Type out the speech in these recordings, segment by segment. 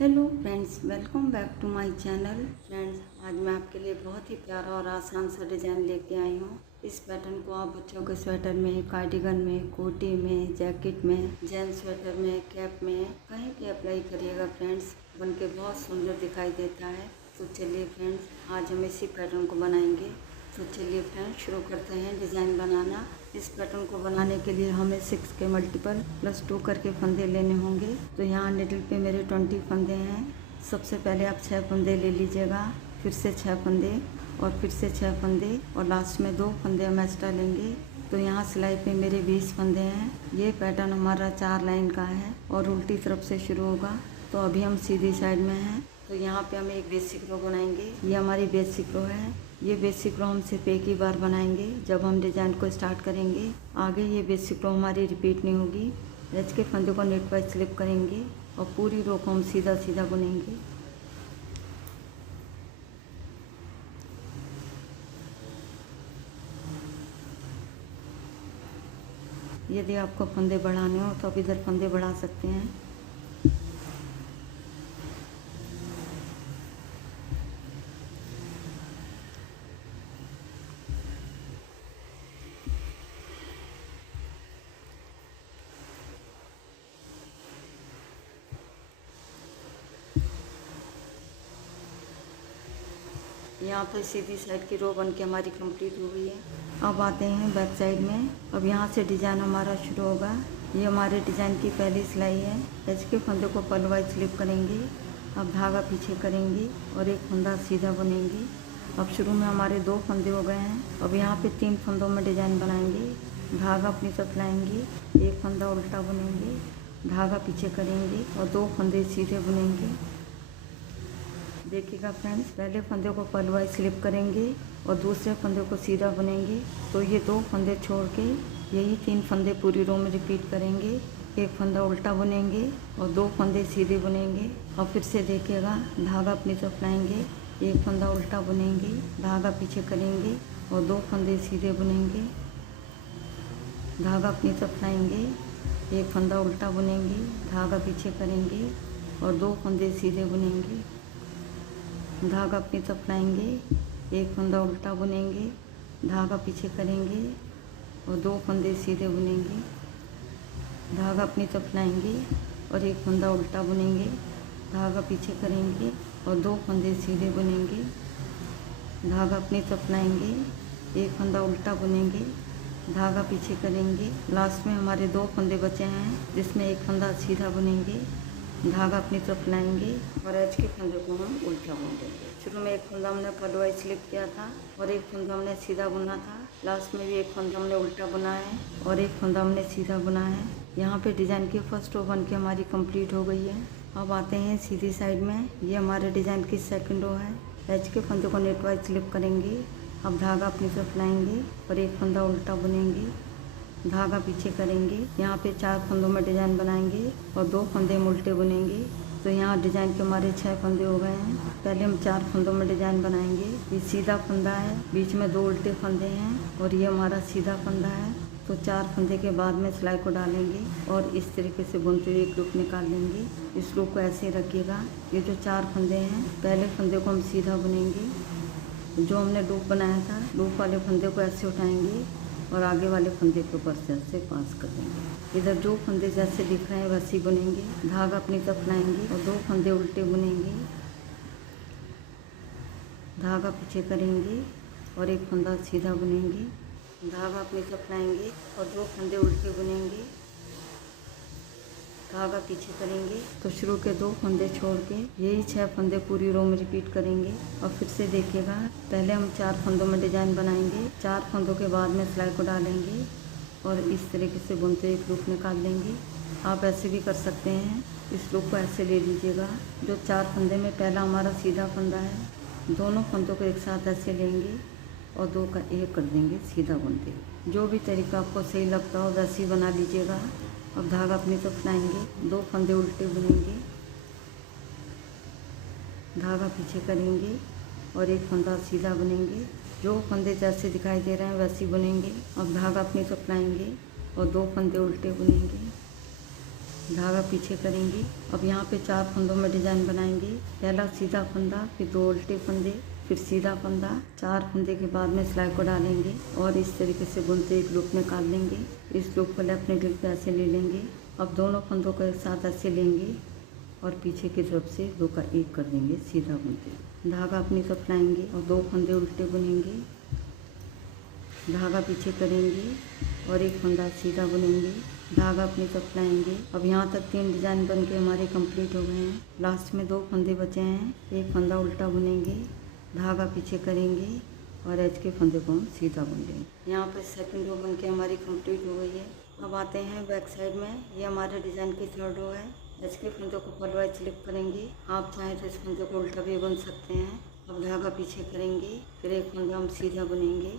Hello friends, welcome back to my channel. Friends, आज मैं आपके लिए बहुत ही प्यारा और आसान सा डिज़ाइन लेके आई हूँ। इस पैटर्न को आप बच्चों के स्वेटर में, कार्डिगन में, कोटी में, जैकेट में, जेंट्स स्वेटर में, कैप में कहीं भी अप्लाई करिएगा फ्रेंड्स, बन के बहुत सुंदर दिखाई देता है। तो चलिए फ्रेंड्स, आज हम इसी पैटर्न को बनाएंगे। तो चलिए फ्रेंड्स, शुरू करते हैं डिज़ाइन बनाना। इस पैटर्न को बनाने के लिए हमें 6 के मल्टीपल +2 करके फंदे लेने होंगे। तो यहाँ निडल पे मेरे 20 फंदे हैं। सबसे पहले आप 6 फंदे ले लीजिएगा, फिर से 6 फंदे और फिर से 6 फंदे और लास्ट में 2 फंदे हम एक्स्ट्रा लेंगे। तो यहाँ सिलाई पे मेरे 20 फंदे हैं। ये पैटर्न हमारा 4 लाइन का है और उल्टी तरफ से शुरू होगा। तो अभी हम सीधी साइड में हैं। तो यहाँ पे हम एक बेसिक रो बनाएंगे। ये हमारी बेसिक रो है। ये बेसिक रो हम सिर्फ एक ही बार बनाएंगे जब हम डिज़ाइन को स्टार्ट करेंगे। आगे ये बेसिक रो हमारी रिपीट नहीं होगी। एज के फंदे को नेट वाइज स्लिप करेंगे और पूरी रो को हम सीधा सीधा बुनेंगे। यदि आपको फंदे बढ़ाने हो तो आप इधर फंदे बढ़ा सकते हैं। यहाँ पर सीधी साइड की रो बन के हमारी कंप्लीट हो गई है। अब आते हैं बैक साइड में। अब यहाँ से डिज़ाइन हमारा शुरू होगा। ये हमारे डिज़ाइन की पहली सिलाई है। एज के फंदे को पल वाइज स्लिप करेंगे। अब धागा पीछे करेंगे और एक फंदा सीधा बुनेंगे। अब शुरू में हमारे 2 फंदे हो गए हैं। अब यहाँ पे 3 फंदों में डिज़ाइन बनाएंगे। धागा अपनी तरफ लाएंगे, एक फंदा उल्टा बुनेंगे, धागा पीछे करेंगे और 2 फंदे सीधे बुनेंगे। देखिएगा फ्रेंड्स, पहले फंदे को पल वाइज स्लिप करेंगे और दूसरे फंदे को सीधा बुनेंगे। तो ये 2 फंदे छोड़ के यही 3 फंदे पूरी रो में रिपीट करेंगे। एक फंदा उल्टा बुनेंगे और 2 फंदे सीधे बुनेंगे। और फिर से देखिएगा, धागा अपनी तरफ लाएंगे, एक फंदा उल्टा बुनेंगे, धागा पीछे करेंगे और 2 फंदे सीधे बुनेंगे। धागा अपनी तरफ लाएंगे, एक फंदा उल्टा बुनेंगे, धागा पीछे करेंगे और 2 फंदे सीधे बुनेंगे। धागा अपनी तरफ लाएंगे, एक फंदा उल्टा बुनेंगे, धागा पीछे करेंगे और 2 फंदे सीधे बुनेंगे। धागा अपनी तरफ लाएंगे और एक फंदा उल्टा बुनेंगे, धागा पीछे करेंगे और 2 फंदे सीधे बुनेंगे। धागा अपनी तरफ लाएंगे, एक फंदा उल्टा बुनेंगे, धागा पीछे करेंगे। लास्ट में हमारे 2 फंदे बचे हैं जिसमें एक फंदा सीधा बुनेंगे। धागा अपनी तरफ लाएंगे और एज के फंदे को हम उल्टा बुन देंगे। शुरू में एक फंदा हमने पल वाइज स्लिप किया था और एक फंदा हमने सीधा बुना था। लास्ट में भी एक फंदा हमने उल्टा बुना है और एक फंदा हमने सीधा बुना है। यहाँ पे डिज़ाइन की फर्स्ट रो बन के हमारी कंप्लीट हो गई है। अब आते हैं सीधी साइड में। ये हमारे डिज़ाइन की सेकंड रो है। एज के फंदे को नेट वाइज स्लिप करेंगे। अब धागा अपनी तरफ लाएंगे और एक फंदा उल्टा बुनेंगे, धागा पीछे करेंगे। यहाँ पे 4 फंदों में डिज़ाइन बनाएंगे और 2 फंदे हम उल्टे बुनेंगे। तो यहाँ डिज़ाइन के हमारे 6 फंदे हो गए हैं। पहले हम 4 फंदों में डिज़ाइन बनाएंगे। ये सीधा फंदा है, बीच में 2 उल्टे फंदे हैं और ये हमारा सीधा फंदा है। तो 4 फंदे के बाद में सिलाई को डालेंगे और इस तरीके से बुनते हुए एक लूप निकाल लेंगे। इस लूप को ऐसे रखिएगा। ये जो 4 फंदे हैं, पहले फंदे को हम सीधा बुनेंगे। जो हमने लूप बनाया था, लूप वाले फंदे को ऐसे उठाएंगे और आगे वाले फंदे के ऊपर से ऐसे पास कर देंगे। इधर जो फंदे जैसे दिख रहे हैं वैसे ही बुनेंगे। धागा अपनी तरफ लाएंगे और 2 फंदे उल्टे बुनेंगे, धागा पीछे करेंगे और एक फंदा सीधा बुनेंगे। धागा अपनी तरफ लाएंगे और 2 फंदे उल्टे बुनेंगे, धागा पीछे करेंगे। तो शुरू के 2 फंदे छोड़ के यही 6 फंदे पूरी रो में रिपीट करेंगे। और फिर से देखिएगा, पहले हम 4 फंदों में डिज़ाइन बनाएंगे। 4 फंदों के बाद में सिलाई को डालेंगे और इस तरीके से बुनते एक लूप निकाल लेंगे। आप ऐसे भी कर सकते हैं। इस लूप को ऐसे ले लीजिएगा। जो 4 फंदे में पहला हमारा सीधा फंदा है, दोनों फंदों को एक साथ ऐसे लेंगे और 2 का 1 कर देंगे सीधा बुनते। जो भी तरीका आपको सही लगता हो वैसे ही बना लीजिएगा। अब धागा अपनी तरफ लाएंगे, 2 फंदे उल्टे बुनेंगे, धागा पीछे करेंगे और एक फंदा सीधा बुनेंगे। जो फंदे जैसे दिखाई दे रहे हैं वैसे ही बुनेंगे। अब धागा अपनी तरफ लाएंगे और 2 फंदे उल्टे बुनेंगे, धागा पीछे करेंगे। अब यहाँ पे 4 फंदों में डिजाइन बनाएंगे। पहला सीधा फंदा, फिर 2 उल्टे फंदे, फिर सीधा फंदा। 4 फंदे के बाद में सिलाई को डालेंगे और इस तरीके से बुनते एक लूप निकाल लेंगे। इस लूप को अपने दिल पे ऐसे ले लेंगे। अब दोनों फंदों को एक साथ ऐसे लेंगे और पीछे की तरफ से 2 का 1 कर देंगे सीधा बुनते। धागा अपनी तरफ लाएंगे और 2 फंदे उल्टे बुनेंगे। धागा पीछे करेंगे और 1 फंदा सीधा बुनेंगे। धागा अपनी तरफ लाएंगे। अब यहाँ तक 3 डिजाइन बन के हमारे कंप्लीट हो गए हैं। लास्ट में 2 फंदे बचे हैं। 1 फंदा उल्टा बुनेंगे, धागा पीछे करेंगे और एज के फंदे को हम सीधा बुन लेंगे। यहाँ पे सेकंड रो बन के हमारी कंप्लीट हो गई है। अब आते हैं बैक साइड में। ये हमारे डिजाइन की 3rd रो है। एज के फंदों को पलवाइज स्लिप करेंगे। आप चाहें तो इस फंदे को उल्टा भी बुन सकते हैं। अब धागा पीछे करेंगे, फिर 1 फंदा हम सीधा बुनेंगे।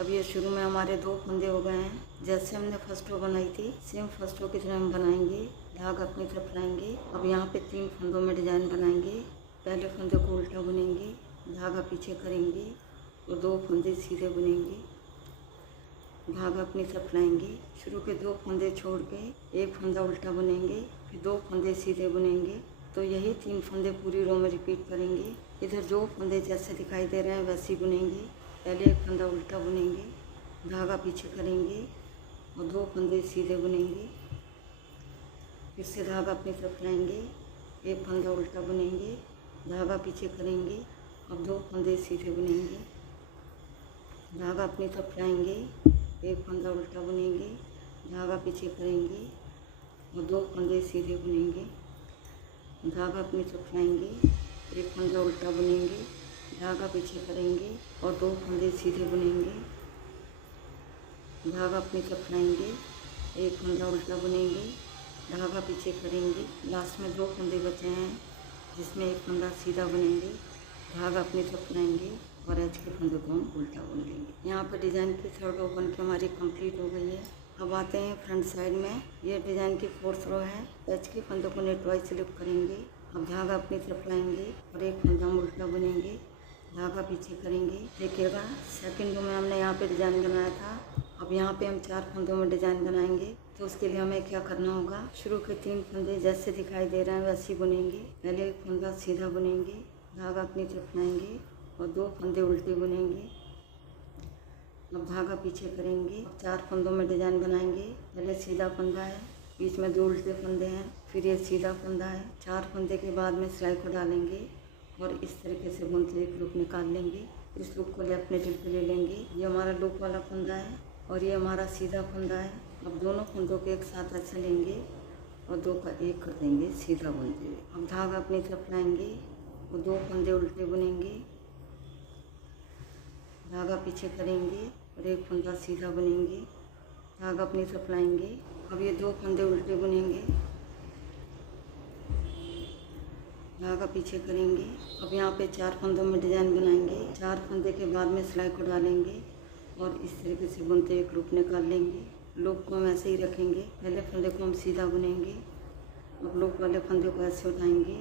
अब ये शुरू में हमारे 2 फंदे हो गए हैं। जैसे हमने फर्स्ट रो बनाई थी सेम फर्स्ट रो की तरह हम बनाएंगे। धागा अपनी तरफ लाएंगे। अब यहाँ पे 3 फंदों में डिजाइन बनाएंगे। पहले फंदे को उल्टा बुनेंगे, धागा पीछे करेंगे और 2 फंदे सीधे बुनेंगे। धागा अपनी तरफ लाएंगे। शुरू के 2 फंदे छोड़ के 1 फंदा उल्टा बुनेंगे, फिर 2 फंदे सीधे बुनेंगे। तो यही 3 फंदे पूरी रो में रिपीट करेंगे। इधर जो फंदे जैसे दिखाई दे रहे हैं वैसे ही बुनेंगे। पहले 1 फंदा उल्टा बुनेंगे, धागा पीछे करेंगे और 2 फंदे सीधे बुनेंगे। फिर से धागा अपनी तरफ लाएंगे, 1 फंदा उल्टा बुनेंगे, धागा पीछे करेंगे और 2 फंदे सीधे बुनेंगे। धागा अपनी तरफ लाएंगे, 1 फंदा उल्टा बुनेंगे, धागा पीछे करेंगे और 2 फंदे सीधे बुनेंगे। धागा अपनी तरफ लाएंगे, 1 फंदा उल्टा बुनेंगे, धागा पीछे करेंगे और 2 फंदे सीधे बुनेंगे। धागा अपनी तरफ लाएंगे, 1 फंदा उल्टा बुनेंगे, धागा पीछे करेंगे। लास्ट में 2 फंदे बचे हैं जिसमें 1 फंदा सीधा बुनेंगे। धागा अपनी तरफ लाएंगे और एज के फंदे को हम उल्टा बुन लेंगे। यहाँ पर डिज़ाइन की 3rd रो बन के हमारी कंप्लीट हो गई है। अब आते हैं फ्रंट साइड में। ये डिज़ाइन की 4th रो है। एज के फंदों को नेट वाइज स्लिप करेंगे। अब धागा अपनी तरफ लाएंगे और 1 फंदा हम उल्टा बुनेंगे, धागा पीछे करेंगे। देखिएगा सेकंड रो में हमने यहाँ पे डिज़ाइन बनाया था। अब यहाँ पे हम 4 फंदों में डिज़ाइन बनाएंगे। तो उसके लिए हमें क्या करना होगा, शुरू के 3 फंदे जैसे दिखाई दे रहे हैं वैसे ही बुनेंगे। पहले 1 फंदा सीधा बुनेंगे, धागा अपनी तरफ लाएंगे और 2 फंदे उल्टे बुनेंगे। अब धागा पीछे करेंगे। अब 4 फंदों में डिज़ाइन बनाएंगे। पहले सीधा फंदा है, बीच में 2 उल्टे फंदे हैं, फिर ये सीधा फंदा है। 4 फंदे के बाद में सिलाई को डालेंगे और इस तरीके से बुनते एक लूप निकाल लेंगे। इस लूप को अपने टिप पे ले लेंगे। ये हमारा लूप वाला फंदा है और ये हमारा सीधा फंदा है। अब दोनों फंदों को एक साथ ऐसे लेंगे और 2 का 1 कर देंगे सीधा बुनते हुए। अब धागा अपनी तरफ लाएंगे और 2 फंदे उल्टे बुनेंगे, धागा पीछे करेंगे और 1 फंदा सीधा बुनेंगे, धागा अपनी तरफ लाएंगे। अब ये 2 फंदे उल्टे बुनेंगे, धागा पीछे करेंगे। अब यहाँ पे 4 फंदों में डिज़ाइन बनाएंगे। 4 फंदे के बाद में सिलाई को डालेंगे और इस तरीके से बुनते एक लूप निकाल लेंगे। लूप को हम ऐसे ही रखेंगे। पहले फंदे को हम सीधा बुनेंगे, अब लूप वाले फंदे को ऐसे उठाएंगे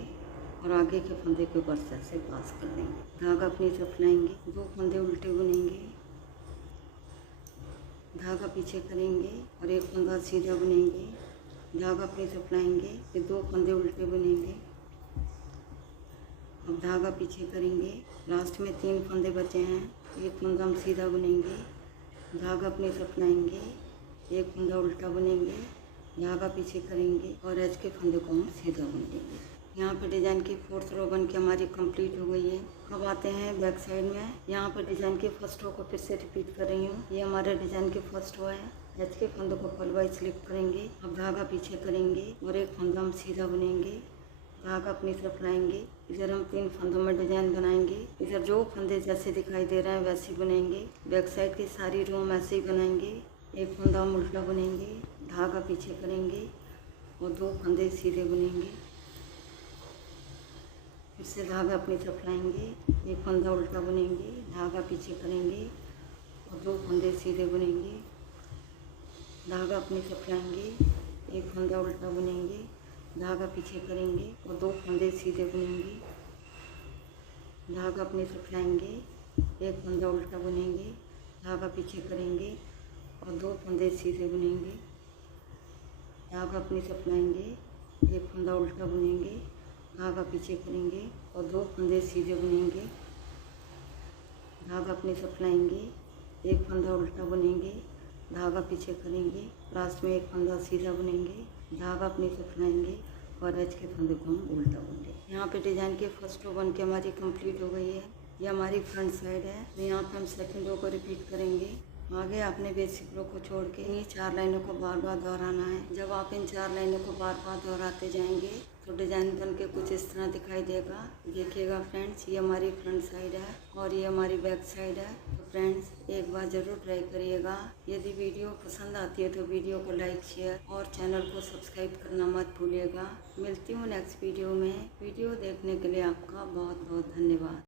और आगे के फंदे के ऊपर से ऐसे पास कर देंगे। धागा अपनी तरफ लाएंगे, 2 फंदे उल्टे बुनेंगे, धागा पीछे करेंगे और 1 फंदा सीधा बुनेंगे, धागा अपनी तरफ लाएंगे, फिर 2 फंदे उल्टे बुनेंगे। अब धागा पीछे करेंगे। लास्ट में 3 फंदे बचे हैं। 1 फंदा हम सीधा बुनेंगे, धागा अपनी तरफ लाएंगे, 1 फंदा उल्टा बुनेंगे, धागा पीछे करेंगे और एज के फंदे को हम सीधा बुन लेंगे। यहाँ पर डिज़ाइन की 4th रो बन के हमारी कंप्लीट हो गई है। अब आते हैं बैक साइड में। यहाँ पर डिज़ाइन की 1st रो को फिर से रिपीट कर रही हूँ। ये हमारे डिज़ाइन की 1st रो है। एज के फंदों को पलवाइज स्लिप करेंगे। अब धागा पीछे करेंगे और 1 फंदा हम सीधा बुनेंगे, धागा अपनी तरफ लाएंगे। इधर हम 3 फंदों में डिज़ाइन बनाएंगे। इधर जो फंदे जैसे दिखाई दे रहे हैं वैसे बुनेंगे। बैक साइड की सारी रो हम ऐसे ही बनाएंगे। 1 फंदा हम उल्टा बुनेंगे, धागा पीछे करेंगे और 2 फंदे सीधे बुनेंगे। फिर से धागा अपनी तरफ लाएंगे, 1 फंदा उल्टा बुनेंगे, धागा पीछे करेंगे और 2 फंदे सीधे बुनेंगे। धागा अपनी तरफ लाएंगे, 1 फंदा उल्टा बुनेंगे, धागा पीछे करेंगे और 2 फंदे सीधे बुनेंगे। धागा अपनी तरफ लाएंगे, 1 फंदा उल्टा बुनेंगे, धागा पीछे करेंगे और 2 फंदे सीधे बुनेंगे। धागा अपने से फैलाएंगे, एक फंदा उल्टा बुनेंगे, धागा पीछे करेंगे और 2 फंदे सीधे बुनेंगे, धागा अपने से फैलाएंगे, एक फंदा उल्टा बुनेंगे, धागा पीछे करेंगे, लास्ट में एक फंदा सीधा बुनेंगे, धागा अपने से फैलाएंगे और एज के फंदे को हम उल्टा बुनेंगे। यहाँ पे डिजाइन के फर्स्ट रो बन के हमारी कंप्लीट हो गई है। ये हमारी फ्रंट साइड है। तो यहाँ पे हम सेकंड रो को रिपीट करेंगे। आगे आपने बेसिक रो को छोड़ के इन 4 लाइनों को बार बार दोहराना है। जब आप इन 4 लाइनों को बार बार दोहराते जाएंगे तो डिजाइन बन के कुछ इस तरह दिखाई देगा। देखिएगा फ्रेंड्स, ये हमारी फ्रंट साइड है और ये हमारी बैक साइड है। तो फ्रेंड्स एक बार जरूर ट्राई करिएगा। यदि वीडियो पसंद आती है तो वीडियो को लाइक, शेयर और चैनल को सब्सक्राइब करना मत भूलिएगा। मिलती हूँ नेक्स्ट वीडियो में। वीडियो देखने के लिए आपका बहुत बहुत धन्यवाद।